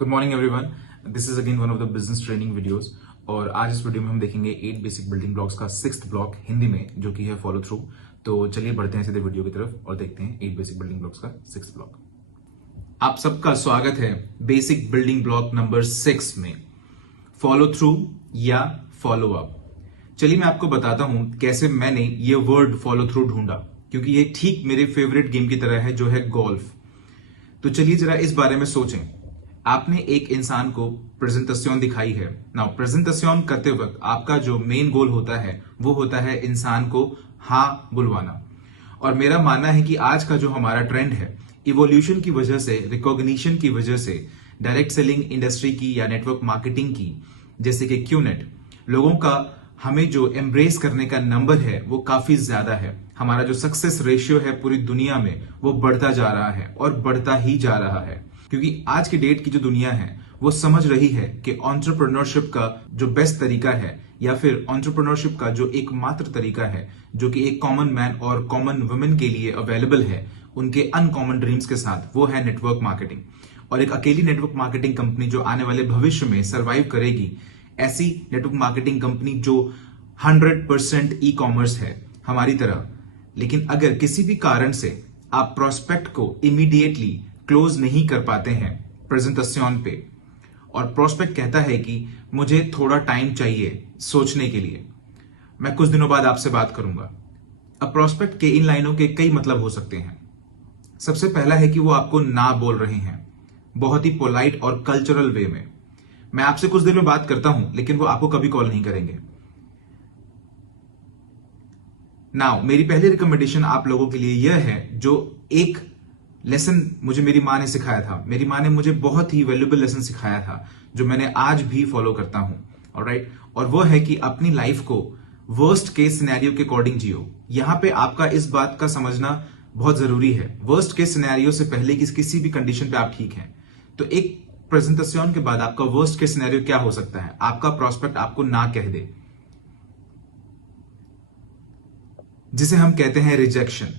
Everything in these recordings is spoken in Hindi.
Good morning everyone, this is again one of the business training videos. और आज इस वीडियो में हम देखेंगे 8 बेसिक बिल्डिंग ब्लॉक्स का 6th ब्लॉक हिंदी में, जो कि है फॉलो थ्रू। तो चलिए बढ़ते हैं सीधे वीडियो की तरफ और देखते हैं 8 बेसिक बिल्डिंग ब्लॉक्स का 6th ब्लॉक। आप सबका स्वागत है बेसिक बिल्डिंग ब्लॉक नंबर 6 में, फॉलो थ्रू या फॉलो अप। चलिए मैं आपको बताता हूं कैसे मैंने ये वर्ड फॉलो थ्रू ढूंढा, क्योंकि ये ठीक मेरे फेवरेट गेम की तरह है जो है गोल्फ। तो चलिए जरा इस बारे में सोचें। आपने एक इंसान को प्रेजेंटेशन दिखाई है। नाउ प्रेजेंटेशन करते वक्त आपका जो मेन गोल होता है वो होता है इंसान को हाँ बुलवाना। और मेरा मानना है कि आज का जो हमारा ट्रेंड है, इवोल्यूशन की वजह से, रिकॉग्निशन की वजह से, डायरेक्ट सेलिंग इंडस्ट्री की या नेटवर्क मार्केटिंग की, जैसे कि क्यूनेट, लोगों का हमें जो एम्ब्रेस करने का नंबर है वो काफी ज्यादा है। हमारा जो सक्सेस रेशियो है पूरी दुनिया में वो बढ़ता जा रहा है और बढ़ता ही जा रहा है, क्योंकि आज की डेट की जो दुनिया है वो समझ रही है कि एंटरप्रेन्योरशिप का जो बेस्ट तरीका है, या फिर एंटरप्रेन्योरशिप का जो एकमात्र तरीका है जो कि एक कॉमन मैन और कॉमन वुमेन के लिए अवेलेबल है उनके अनकॉमन ड्रीम्स के साथ, वो है नेटवर्क मार्केटिंग। और एक अकेली नेटवर्क मार्केटिंग कंपनी जो आने वाले भविष्य में सर्वाइव करेगी, ऐसी नेटवर्क मार्केटिंग कंपनी जो 100% ई कॉमर्स है हमारी तरह। लेकिन अगर किसी भी कारण से आप प्रोस्पेक्ट को इमीडिएटली क्लोज नहीं कर पाते हैं प्रेजेंटेशन पे, और प्रोस्पेक्ट कहता है कि मुझे थोड़ा टाइम चाहिए सोचने के लिए, मैं कुछ दिनों बाद आपसे बात करूंगा। अब प्रोस्पेक्ट के इन लाइनों के कई मतलब हो सकते हैं। सबसे पहला है कि वो आपको ना बोल रहे हैं बहुत ही पोलाइट और कल्चरल वे में। मैं आपसे कुछ देर में बात करता हूं, लेकिन वो आपको कभी कॉल नहीं करेंगे। नाउ मेरी पहली रिकमेंडेशन आप लोगों के लिए यह है, जो एक लेसन मुझे मेरी माँ ने सिखाया था। मेरी माँ ने मुझे बहुत ही वैल्यूएबल लेसन सिखाया था जो मैंने आज भी फॉलो करता हूं। ऑलराइट, और वो है कि अपनी लाइफ को वर्स्ट केस सिनेरियो के अकॉर्डिंग जियो। यहां पे आपका इस बात का समझना बहुत जरूरी है, वर्स्ट केस सिनेरियो से पहले किसी भी कंडीशन पे आप ठीक हैं। तो एक प्रेजेंटेशन के बाद आपका वर्स्ट केस सिनेरियो क्या हो सकता है? आपका प्रोस्पेक्ट आपको ना कह दे, जिसे हम कहते हैं रिजेक्शन।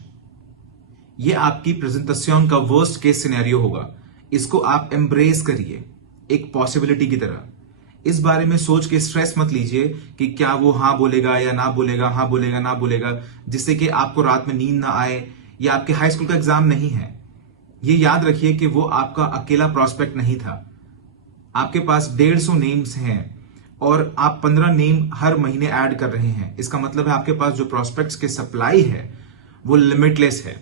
ये आपकी प्रेजेंटेशन का वर्स्ट केस सिनेरियो होगा। इसको आप एम्ब्रेस करिए एक पॉसिबिलिटी की तरह। इस बारे में सोच के स्ट्रेस मत लीजिए कि क्या वो हाँ बोलेगा या ना बोलेगा, हाँ बोलेगा ना बोलेगा, जिससे कि आपको रात में नींद ना आए। या आपके हाई स्कूल का एग्जाम नहीं है। ये याद रखिए कि वो आपका अकेला प्रोस्पेक्ट नहीं था। आपके पास 150 नेम्स हैं और आप 15 नेम हर महीने ऐड कर रहे हैं। इसका मतलब है आपके पास जो प्रोस्पेक्ट्स के सप्लाई है वो लिमिटलेस है।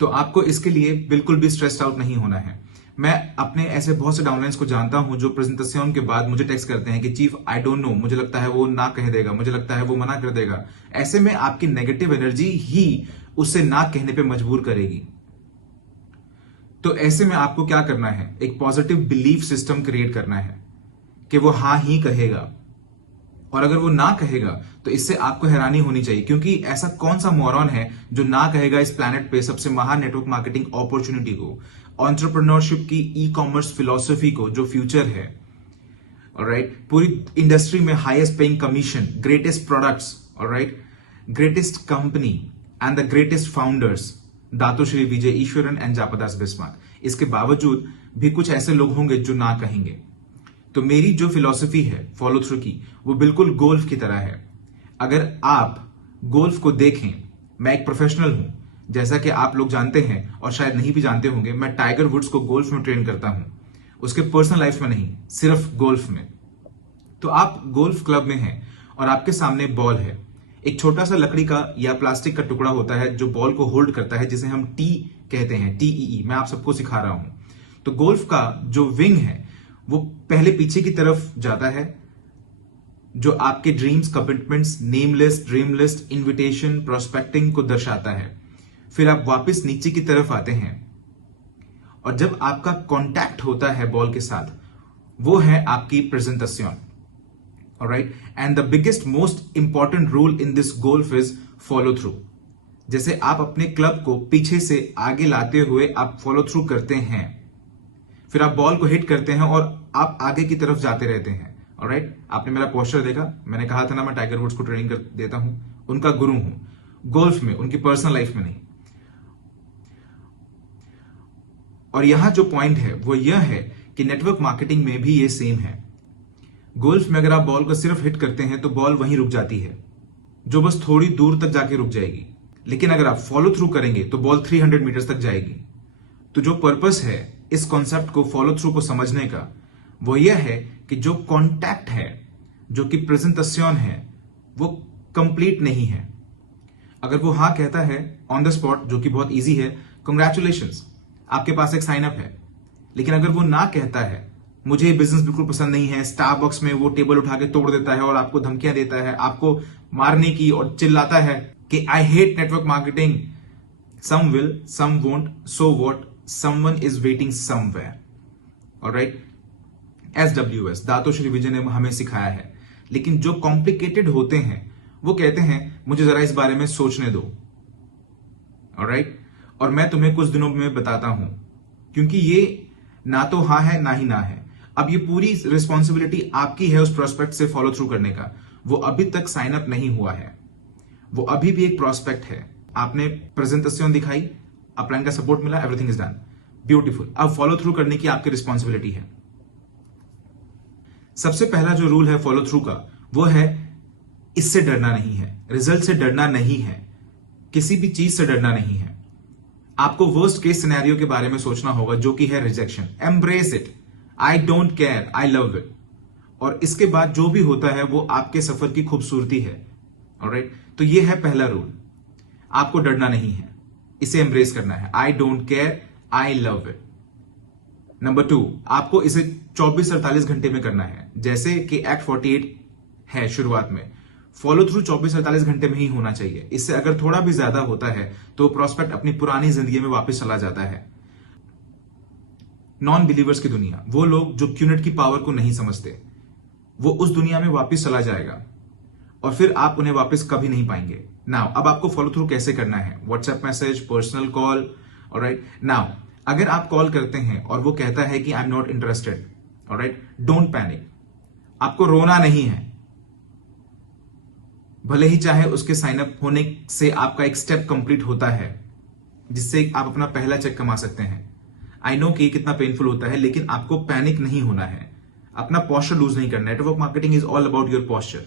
तो आपको इसके लिए बिल्कुल भी स्ट्रेस्ड आउट नहीं होना है। मैं अपने ऐसे बहुत से डाउनलाइंस को जानता हूं जो प्रेजेंटेशन के बाद मुझे टेक्स्ट करते हैं कि चीफ आई डोंट नो, मुझे लगता है वो ना कह देगा, मुझे लगता है वो मना कर देगा। ऐसे में आपकी नेगेटिव एनर्जी ही उसे ना कहने पे मजबूर करेगी। तो ऐसे में आपको क्या करना है, एक पॉजिटिव बिलीफ सिस्टम क्रिएट करना है कि वो हाँ ही कहेगा। और अगर वो ना कहेगा तो इससे आपको हैरानी होनी चाहिए, क्योंकि ऐसा कौन सा मोरॉन है जो ना कहेगा इस प्लैनेट पे सबसे महान नेटवर्क मार्केटिंग अपॉर्चुनिटी को, एंटरप्रेन्योरशिप की, ई कॉमर्स फिलॉसफी को, जो फ्यूचर है। ऑलराइट, पूरी इंडस्ट्री में highest paying commission, greatest products, alright, greatest company and the greatest founders, Dato Sri Vijay Eswaran and जापदास बिस्मार्क। इसके बावजूद भी कुछ ऐसे लोग होंगे जो ना कहेंगे। तो मेरी जो फिलॉसफी है फॉलो थ्रू की, वो बिल्कुल गोल्फ की तरह है। अगर आप गोल्फ को देखें, मैं एक प्रोफेशनल हूं, जैसा कि आप लोग जानते हैं और शायद नहीं भी जानते होंगे। मैं टाइगर वुड्स को गोल्फ में ट्रेन करता हूं, उसके पर्सनल लाइफ में नहीं, सिर्फ गोल्फ में। तो आप गोल्फ क्लब में हैं और आपके सामने बॉल है। एक छोटा सा लकड़ी का या प्लास्टिक का टुकड़ा होता है जो बॉल को होल्ड करता है, जिसे हम टी कहते हैं, TEE। मैं आप सबको सिखा रहा हूं। तो गोल्फ का जो विंग है वो पहले पीछे की तरफ जाता है, जो आपके dreams, commitments, name list, dream list, invitation, prospecting को दर्शाता है। फिर आप वापस नीचे की तरफ आते हैं और जब आपका कांटेक्ट होता है बॉल के साथ, वो है आपकी presentation. Alright, and the biggest most important rule in this golf is follow through. जैसे आप अपने क्लब को पीछे से आगे लाते हुए आप फॉलो थ्रू करते हैं, फिर आप बॉल को हिट करते हैं और आप आगे की तरफ जाते रहते हैं। ऑलराइट, आपने मेरा पोस्टर देखा, मैंने कहा था ना मैं टाइगर वुड्स को ट्रेनिंग कर देता हूं, उनका गुरु हूं गोल्फ में, उनकी पर्सनल लाइफ में नहीं। और यहां जो पॉइंट है वो यह है कि नेटवर्क मार्केटिंग में भी ये सेम है। गोल्फ में अगर आप बॉल को सिर्फ हिट करते हैं तो बॉल वहीं रुक जाती है, जो बस थोड़ी दूर तक जाके रुक जाएगी। लेकिन अगर आप फॉलो थ्रू करेंगे तो बॉल 300 मीटर्स तक जाएगी। तो जो पर्पस है इस कॉन्सेप्ट को फॉलो थ्रू को समझने का, वो यह है कि जो कॉन्टैक्ट है, जो कि प्रेजेंटेशन है, वो कंप्लीट नहीं है। अगर वो हाँ कहता है ऑन द स्पॉट, जो कि बहुत इजी है, कंग्रेचुलेशंस, आपके पास एक साइन अप है। लेकिन अगर वो ना कहता है मुझे ये बिजनेस बिल्कुल पसंद नहीं है, स्टारबक्स में वो टेबल उठा के तोड़ देता है और आपको धमकियां देता है, आपको मारने की, और चिल्लाता है कि I hate network marketing, some will some won't, so what, someone is waiting somewhere. Alright, SWS Dato Sri Vijay ने हमें सिखाया है। लेकिन जो कॉम्प्लिकेटेड होते हैं वो कहते हैं मुझे जरा इस बारे में सोचने दो। ऑलराइट, और मैं तुम्हें कुछ दिनों में बताता हूं, क्योंकि ये ना तो हाँ है ना ही ना है। अब ये पूरी रिस्पॉन्सिबिलिटी आपकी है उस प्रोस्पेक्ट से फॉलो थ्रू करने का। वो अभी तक साइन अप नहीं हुआ है, वो अभी भी एक प्रोस्पेक्ट है। आपने प्रेजेंटेशन दिखाई, अपलाइन का सपोर्ट मिला, एवरीथिंग इज डन, ब्यूटीफुल। अब फॉलो थ्रू करने की आपकी रिस्पॉन्सिबिलिटी है। सबसे पहला जो रूल है फॉलो थ्रू का, वो है इससे डरना नहीं है, रिजल्ट से डरना नहीं है, किसी भी चीज से डरना नहीं है। आपको वर्स्ट केस सिनेरियो के बारे में सोचना होगा, जो कि है rejection. Embrace it, I don't care, I love it. और इसके बाद जो भी होता है वो आपके सफर की खूबसूरती है। ऑलराइट, तो ये है पहला रूल, आपको डरना नहीं है, इसे एम्ब्रेस करना है। I don't care, I love it. Number 2, आपको इसे 24-48 घंटे में करना है, जैसे कि एक्ट 48 है शुरुआत में। फॉलो थ्रू 24-48 घंटे में ही होना चाहिए। इससे अगर थोड़ा भी ज्यादा होता है तो प्रोस्पेक्ट अपनी पुरानी जिंदगी में वापस चला जाता है। नॉन बिलीवर्स की दुनिया, वो लोग जो क्यूनेट की पावर को नहीं समझते, वो उस दुनिया में वापस चला जाएगा और फिर आप उन्हें वापस कभी नहीं पाएंगे। नाउ अब आपको फॉलो थ्रू कैसे करना है? WhatsApp message, personal call. Alright, now अगर आप कॉल करते हैं और वो कहता है कि I am not interested, alright, don't panic. आपको रोना नहीं है, भले ही चाहे उसके साइन अप होने से आपका एक स्टेप कंप्लीट होता है जिससे आप अपना पहला चेक कमा सकते हैं। आई नो कि कितना पेनफुल होता है, लेकिन आपको पैनिक नहीं होना है, अपना पोस्चर लूज नहीं करना। Network marketing is all about your posture.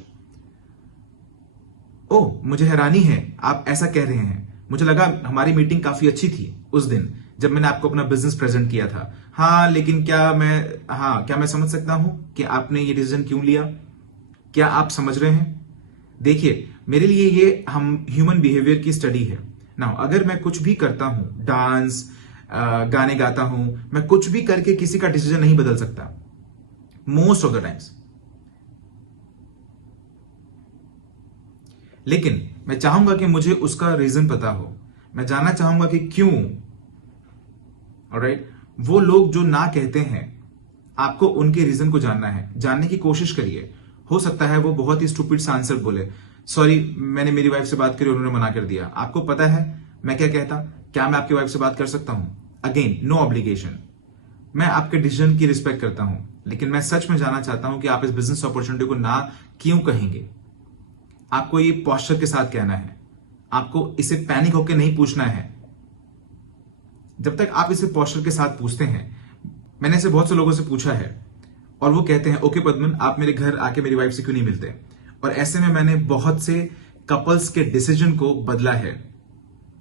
Oh, मुझे हैरानी है आप ऐसा कह रहे हैं, मुझे लगा हमारी मीटिंग काफी अच्छी थी उस दिन जब मैंने आपको अपना बिजनेस प्रेजेंट किया था। हाँ, लेकिन क्या मैं समझ सकता हूं कि आपने ये डिसीजन क्यों लिया? क्या आप समझ रहे हैं? देखिए, मेरे लिए ये हम ह्यूमन बिहेवियर की स्टडी है ना। अगर मैं कुछ भी करता हूं, डांस, गाने गाता हूं, मैं कुछ भी करके किसी का डिसीजन नहीं बदल सकता मोस्ट ऑफ द टाइम्स। लेकिन मैं चाहूंगा कि मुझे उसका रीजन पता हो, मैं जानना चाहूंगा कि क्यों। ऑलराइट, वो लोग जो ना कहते हैं, आपको उनके रीजन को जानना है, जानने की कोशिश करिए। हो सकता है वो बहुत ही स्टूपिड सा आंसर बोले, सॉरी मैंने मेरी वाइफ से बात करी, उन्होंने मना कर दिया। आपको पता है मैं क्या कहता? क्या मैं आपकी वाइफ से बात कर सकता हूं? Again, no obligation. मैं आपके डिसीजन की रिस्पेक्ट करता हूं, लेकिन मैं सच में जानना चाहता हूं कि आप इस बिजनेस अपॉर्चुनिटी को ना क्यों कहेंगे। आपको ये पोस्चर के साथ कहना है, आपको इसे पैनिक होकर नहीं पूछना है। जब तक आप इसे पोस्चर के साथ पूछते हैं, मैंने इसे बहुत से लोगों से पूछा है और वो कहते हैं ओके पद्मन, आप मेरे घर आके मेरी वाइफ से क्यों नहीं मिलते? और ऐसे में मैंने बहुत से कपल्स के डिसीजन को बदला है,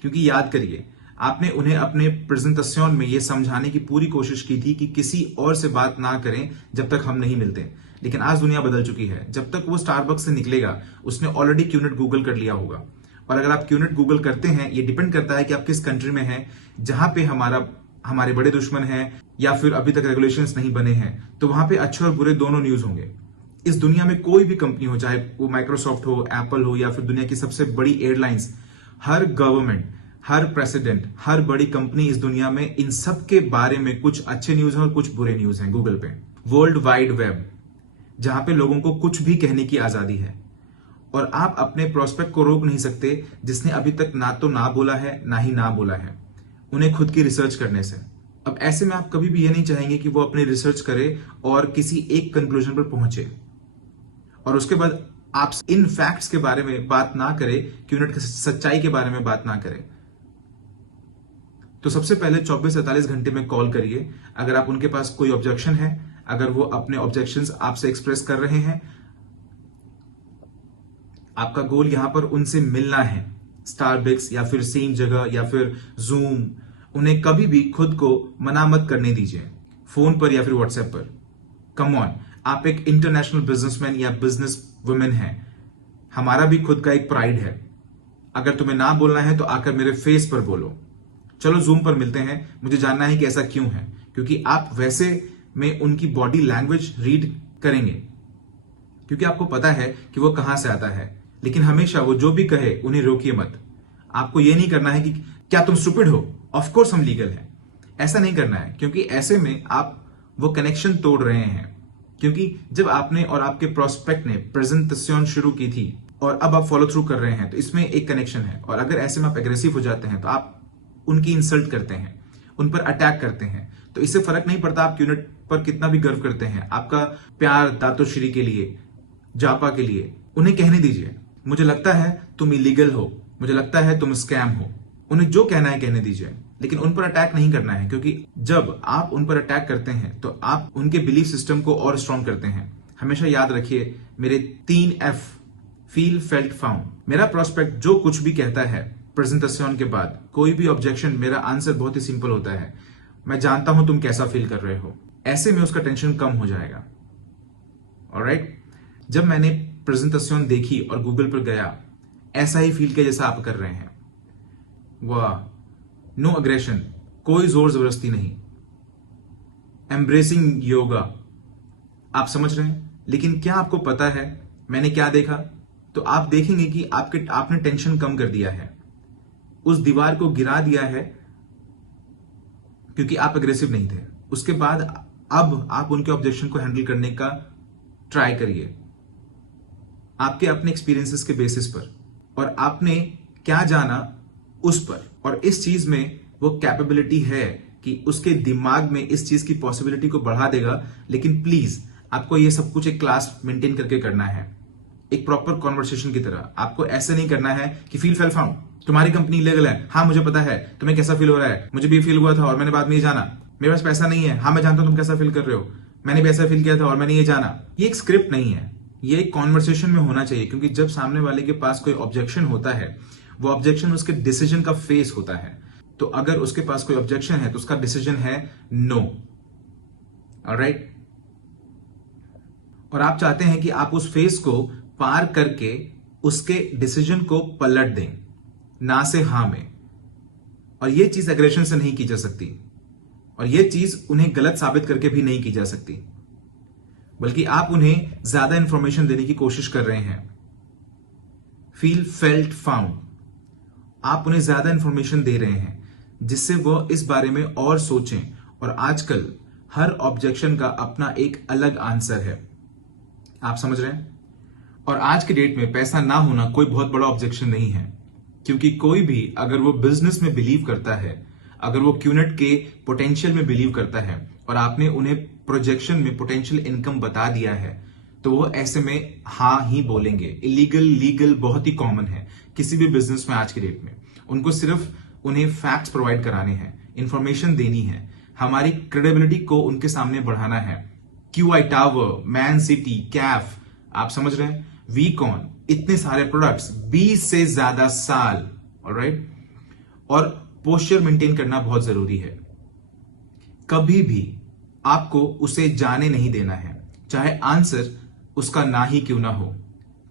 क्योंकि याद करिए, आपने उन्हें अपने प्रेजेंटेशन में यह समझाने की पूरी कोशिश की थी कि किसी और से बात ना करें जब तक हम नहीं मिलते। लेकिन आज दुनिया बदल चुकी है। जब तक वो स्टारबक्स से निकलेगा, उसने ऑलरेडी क्यूनेट गूगल कर लिया होगा। और अगर आप क्यूनेट गूगल करते हैं, ये डिपेंड करता है कि आप किस कंट्री में हैं, जहां पे हमारे बड़े दुश्मन हैं या फिर अभी तक रेगुलेशंस नहीं बने हैं, तो वहां पे अच्छे और बुरे दोनों न्यूज होंगे। इस दुनिया में कोई भी कंपनी हो, चाहे वो माइक्रोसॉफ्ट हो, एप्पल हो, या फिर दुनिया की सबसे बड़ी एयरलाइंस, हर गवर्नमेंट, हर प्रेसिडेंट, हर बड़ी कंपनी इस दुनिया में, इन सब के बारे में कुछ अच्छे न्यूज हैं और कुछ बुरे न्यूज हैं। गूगल पे वर्ल्ड वाइड वेब, जहां पे लोगों को कुछ भी कहने की आजादी है, और आप अपने प्रोस्पेक्ट को रोक नहीं सकते जिसने अभी तक ना तो ना बोला है ना ही ना बोला है, उन्हें खुद की रिसर्च करने से। अब ऐसे में आप कभी भी ये नहीं चाहेंगे कि वो अपनी रिसर्च करे और किसी एक कंक्लूजन पर पहुंचे और उसके बाद आप इन फैक्ट्स के बारे में बात ना करें, क्यूनेट की सच्चाई के बारे में बात ना करें। तो सबसे पहले 24-48 घंटे में कॉल करिए। अगर आप उनके पास कोई ऑब्जेक्शन है, अगर वो अपने ऑब्जेक्शंस आपसे एक्सप्रेस कर रहे हैं, आपका गोल यहां पर उनसे मिलना है, स्टारबक्स या फिर सेम जगह या फिर जूम, उन्हें कभी भी खुद को मना मत करने दीजिए, फोन पर या फिर व्हाट्सएप पर। कम ऑन, आप एक इंटरनेशनल बिजनेसमैन या बिजनेस वुमेन हैं, हमारा भी खुद का एक प्राइड है। अगर तुम्हें ना बोलना है तो आकर मेरे फेस पर बोलो। चलो जूम पर मिलते हैं, मुझे जानना है कि ऐसा क्यों है, क्योंकि आप वैसे में उनकी बॉडी लैंग्वेज रीड करेंगे, क्योंकि आपको पता है कि वो कहां से आता है। लेकिन हमेशा वो जो भी कहे उन्हें रोकिए मत। आपको ये नहीं करना है कि क्या तुम स्टूपिड हो, ऑफ कोर्स हम लीगल हैं, ऐसा नहीं करना है, क्योंकि ऐसे में आप वो कनेक्शन तोड़ रहे हैं। क्योंकि जब आपने और आपके प्रोस्पेक्ट ने प्रेजेंटेशन शुरू की थी और अब आप फॉलो थ्रू कर रहे हैं, तो इसमें एक कनेक्शन है। और अगर ऐसे में आप एग्रेसिव हो जाते हैं तो आप उनकी इंसल्ट करते हैं, उन पर अटैक करते हैं, तो इससे फर्क नहीं पड़ता आप यूनिट पर कितना भी गर्व करते हैं। आपका प्यार दातोश्री के लिए, जापा के लिए, उन्हें कहने दीजिए मुझे लगता है तुम इलीगल हो, मुझे लगता है तुम स्कैम हो। उन्हें जो कहना है कहने दीजिए, लेकिन उन पर अटैक नहीं करना है, क्योंकि जब आप उन पर अटैक करते हैं तो आप उनके बिलीफ सिस्टम को और स्ट्रॉन्ग करते हैं। हमेशा याद रखिए मेरे 3 F, फील, फेल्ट, फाउंड। मेरा प्रोस्पेक्ट जो कुछ भी कहता है प्रेजेंटेशन के बाद, कोई भी ऑब्जेक्शन, मेरा आंसर बहुत ही सिंपल होता है, मैं जानता हूं तुम कैसा फील कर रहे हो। ऐसे में उसका टेंशन कम हो जाएगा। ऑलराइट, जब मैंने प्रेजेंटेशन देखी और गूगल पर गया, ऐसा ही फील किया जैसा आप कर रहे हैं। वाह, नो अग्रेशन, कोई जोर जबरदस्ती नहीं, एम्ब्रेसिंग योगा, आप समझ रहे हैं। लेकिन क्या आपको पता है मैंने क्या देखा? तो आप देखेंगे कि आपने टेंशन कम कर दिया है, उस दीवार को गिरा दिया है, क्योंकि आप अग्रेसिव नहीं थे। उसके बाद अब आप उनके ऑब्जेक्शन को हैंडल करने का ट्राई करिए, आपके अपने एक्सपीरियंसेस के बेसिस पर, और आपने क्या जाना उस पर। और इस चीज में वो कैपेबिलिटी है कि उसके दिमाग में इस चीज की पॉसिबिलिटी को बढ़ा देगा। लेकिन प्लीज आपको ये सब कुछ एक क्लास मेंटेन करके करना है, एक प्रॉपर कॉन्वर्सेशन की तरह। आपको ऐसे नहीं करना है कि फील, फेल, फाउंड, तुम्हारी कंपनी इलीगल है, हाँ मुझे पता है, तुम्हें कैसा फील हो रहा है, मुझे भी फील हुआ था और मैंने बाद में ये जाना, मेरे पास पैसा नहीं है, हाँ मैं जानता हूं तुम कैसा फील कर रहे हो, मैंने भी ऐसा फील किया था और मैंने ये जाना। ये एक स्क्रिप्ट नहीं है, ये एक कॉन्वर्सेशन में होना चाहिए। क्योंकि जब सामने वाले के पास कोई ऑब्जेक्शन होता है, वो ऑब्जेक्शन उसके डिसीजन का फेस होता है। तो अगर उसके पास कोई ऑब्जेक्शन है तो उसका डिसीजन है नो। ऑलराइट, और आप चाहते हैं कि आप उस फेस को पार करके उसके डिसीजन को पलट दें, ना से हां में। और यह चीज एग्रेशन से नहीं की जा सकती, और यह चीज उन्हें गलत साबित करके भी नहीं की जा सकती, बल्कि आप उन्हें ज्यादा इंफॉर्मेशन देने की कोशिश कर रहे हैं। फील, फेल्ट, फाउंड, आप उन्हें ज्यादा इंफॉर्मेशन दे रहे हैं जिससे वो इस बारे में और सोचें। और आजकल हर ऑब्जेक्शन का अपना एक अलग आंसर है, आप समझ रहे हैं। और आज के डेट में पैसा ना होना कोई बहुत बड़ा ऑब्जेक्शन नहीं है, क्योंकि कोई भी अगर वो बिजनेस में बिलीव करता है, अगर वो क्यूनेट के पोटेंशियल में बिलीव करता है और आपने उन्हें प्रोजेक्शन में पोटेंशियल इनकम बता दिया है, तो वो ऐसे में हाँ ही बोलेंगे। इलीगल, लीगल बहुत ही कॉमन है किसी भी बिजनेस में आज के डेट में। उनको सिर्फ उन्हें फैक्ट्स प्रोवाइड कराने हैं, इंफॉर्मेशन देनी है, हमारी क्रेडिबिलिटी को उनके सामने बढ़ाना है। QI tower, man city, Kaif, आप समझ रहे हैं, वीकॉन, इतने सारे प्रोडक्ट्स, 20 से ज्यादा साल। ऑलराइट, और पोस्चर मेंटेन करना बहुत जरूरी है। कभी भी आपको उसे जाने नहीं देना है, चाहे आंसर उसका ना ही क्यों ना हो,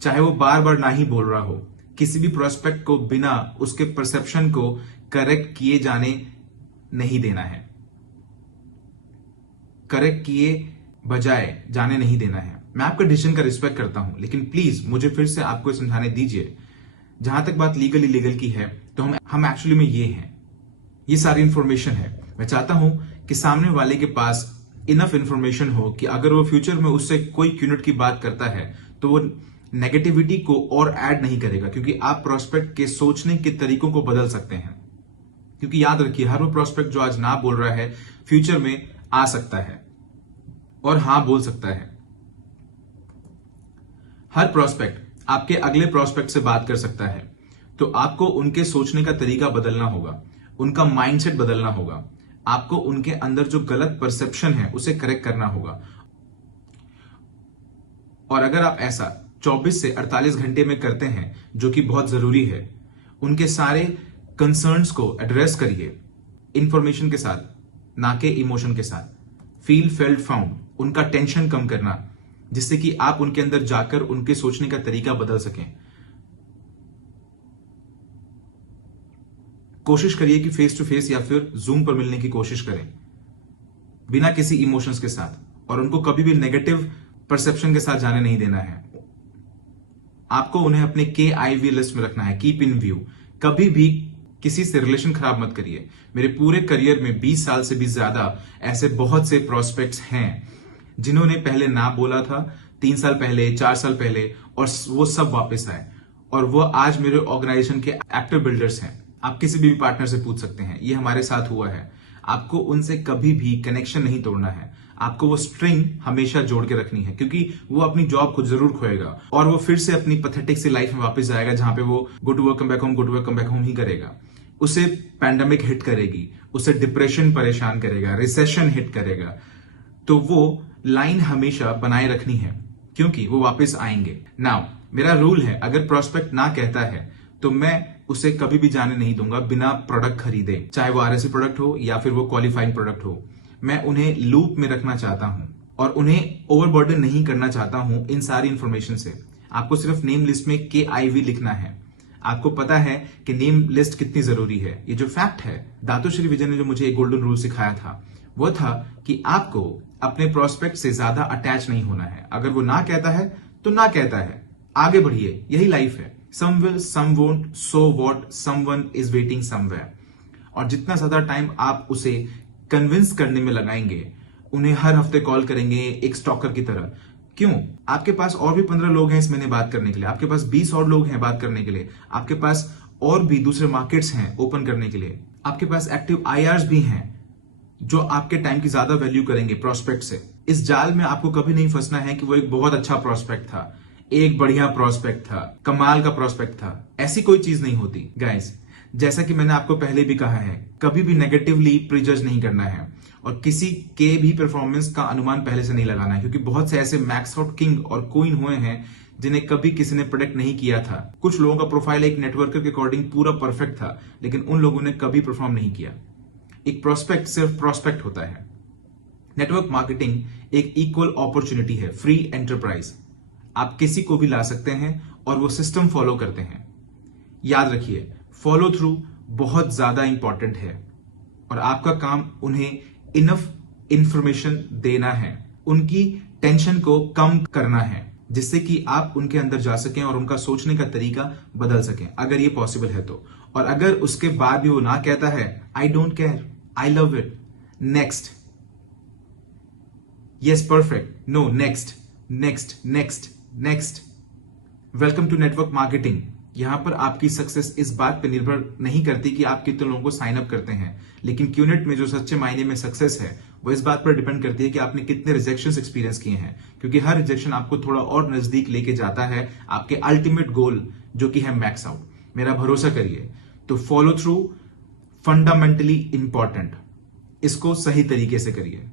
चाहे वो बार बार ना ही बोल रहा हो। किसी भी प्रोस्पेक्ट को बिना उसके परसेप्शन को करेक्ट किए जाने नहीं देना है, करेक्ट किए बजाय जाने नहीं देना है। मैं आपका डिसीजन का रिस्पेक्ट करता हूं, लेकिन प्लीज मुझे फिर से आपको समझाने दीजिए। जहां तक बात लीगल इलीगल की है, तो हम एक्चुअली में ये हैं, ये सारी इंफॉर्मेशन है। मैं चाहता हूं कि सामने वाले के पास इनफ इंफॉर्मेशन हो कि अगर वो फ्यूचर में उससे कोई यूनिट की बात करता है तो वो नेगेटिविटी को और ऐड नहीं करेगा, क्योंकि आप प्रोस्पेक्ट के सोचने के तरीकों को बदल सकते हैं। क्योंकि याद रखिए, हर वो प्रोस्पेक्ट जो आज ना बोल रहा है, फ्यूचर में आ सकता है और हां बोल सकता है। हर प्रोस्पेक्ट आपके अगले प्रोस्पेक्ट से बात कर सकता है, तो आपको उनके सोचने का तरीका बदलना होगा। उनका माइंडसेट बदलना होगा। आपको उनके अंदर जो गलत परसेप्शन है उसे करेक्ट करना होगा। और अगर आप ऐसा 24 से 48 घंटे में करते हैं, जो कि बहुत जरूरी है, उनके सारे कंसर्न्स को एड्रेस करिए इंफॉर्मेशन के साथ, ना के इमोशन के साथ। फील फेल्ट फाउंड, उनका टेंशन कम करना, जिससे कि आप उनके अंदर जाकर उनके सोचने का तरीका बदल सकें। कोशिश करिए कि फेस टू फेस या फिर जूम पर मिलने की कोशिश करें, बिना किसी इमोशंस के साथ, और उनको कभी भी नेगेटिव परसेप्शन के साथ जाने नहीं देना है। आपको उन्हें अपने KIV लिस्ट में रखना है, कीप इन व्यू। कभी भी किसी से रिलेशन खराब मत करिए। मेरे पूरे करियर में 20 साल से भी ज्यादा ऐसे बहुत से प्रोस्पेक्ट्स हैं जिन्होंने पहले ना बोला था 3 साल पहले, 4 साल पहले, और वो सब वापस आए, और वो आज मेरे ऑर्गेनाइजेशन के एक्टिव बिल्डर्स हैं। आप किसी भी पार्टनर से पूछ सकते हैं, ये हमारे साथ हुआ है। आपको उनसे कभी भी कनेक्शन नहीं तोड़ना है, आपको वो स्ट्रिंग हमेशा जोड़ के रखनी है, क्योंकि वो अपनी जॉब को जरूर खोएगा और वो फिर से अपनी पैथेटिक सी लाइफ में वापस जाएगा, जहां पे वो go to work come back home, go to work come back home ही करेगा। उसे पैंडेमिक हिट करेगी, उसे डिप्रेशन परेशान करेगा, रिसेशन हिट करेगा। तो वो लाइन हमेशा बनाए रखनी है, क्योंकि वो वापस आएंगे। नाउ मेरा रूल है, अगर प्रोस्पेक्ट ना कहता है तो मैं उसे कभी भी जाने नहीं दूंगा बिना प्रोडक्ट खरीदे, चाहे वो RSE प्रोडक्ट हो या फिर वो क्वालिफाइंग प्रोडक्ट हो। मैं उन्हें लूप में रखना चाहता हूं और उन्हें ओवरबर्डन नहीं करना चाहता हूं इन सारी इंफॉर्मेशन से। आपको सिर्फ नेम लिस्ट में KIV लिखना है। आपको पता है कि नेम लिस्ट कितनी जरूरी है। ये जो फैक्ट है, दातुश्री विजय ने जो मुझे एक गोल्डन रूल सिखाया था, वो था कि आपको अपने प्रोस्पेक्ट से ज्यादा अटैच नहीं होना है। अगर वो ना कहता है तो ना कहता है, आगे बढ़िए, यही लाइफ है। Some will, some won't, so what, someone is waiting somewhere। और जितना ज्यादा टाइम आप उसे कन्विंस करने में लगाएंगे, उन्हें हर हफ्ते कॉल करेंगे एक स्टॉकर की तरह। क्यों? आपके पास और भी 15 लोग हैं इस महीने बात करने के लिए, आपके पास 20 और लोग हैं बात करने के लिए, आपके पास और भी दूसरे मार्केट्स हैं ओपन करने के लिए, आपके पास एक्टिव IRs भी हैं जो आपके टाइम की ज्यादा वैल्यू करेंगे प्रोस्पेक्ट से। इस जाल में आपको कभी नहीं फंसना है कि वो एक बहुत अच्छा प्रोस्पेक्ट था, एक बढ़िया प्रोस्पेक्ट था, कमाल का प्रोस्पेक्ट था। ऐसी कोई चीज नहीं होती गाइस। जैसा कि मैंने आपको पहले भी कहा है, कभी भी नेगेटिवली प्रीजज नहीं करना है और किसी के भी परफॉर्मेंस का अनुमान पहले से नहीं लगाना है, क्योंकि बहुत से ऐसे मैक्स आउट किंग और क्वीन हुए हैं जिन्हें कभी किसी ने प्रेडिक्ट नहीं किया था। कुछ लोगों का प्रोफाइल एक नेटवर्कर के अकॉर्डिंग पूरा परफेक्ट था, लेकिन उन लोगों ने कभी परफॉर्म नहीं किया। एक प्रोस्पेक्ट सिर्फ प्रोस्पेक्ट होता है। नेटवर्क मार्केटिंग एक इक्वल अपॉर्चुनिटी है, फ्री एंटरप्राइज। आप किसी को भी ला सकते हैं और वो सिस्टम फॉलो करते हैं। याद रखिए, फॉलो थ्रू बहुत ज्यादा इंपॉर्टेंट है और आपका काम उन्हें इनफ इंफॉर्मेशन देना है, उनकी टेंशन को कम करना है, जिससे कि आप उनके अंदर जा सकें और उनका सोचने का तरीका बदल सकें, अगर ये पॉसिबल है तो। और अगर उसके बाद भी वो ना कहता है, I don't care, I love it, next, yes perfect, no next, next, next, next. Welcome to network marketing. यहां पर आपकी सक्सेस इस बात पर निर्भर नहीं करती कि आप कितने लोगों को साइन अप करते हैं, लेकिन क्यूनेट में जो सच्चे मायने में सक्सेस है वो इस बात पर डिपेंड करती है कि आपने कितने रिजेक्शंस एक्सपीरियंस किए हैं, क्योंकि हर रिजेक्शन आपको थोड़ा और नजदीक लेके जाता है आपके अल्टीमेट गोल, जो कि है मैक्स आउट। मेरा भरोसा करिए। तो फॉलो थ्रू फंडामेंटली इंपॉर्टेंट, इसको सही तरीके से करिए।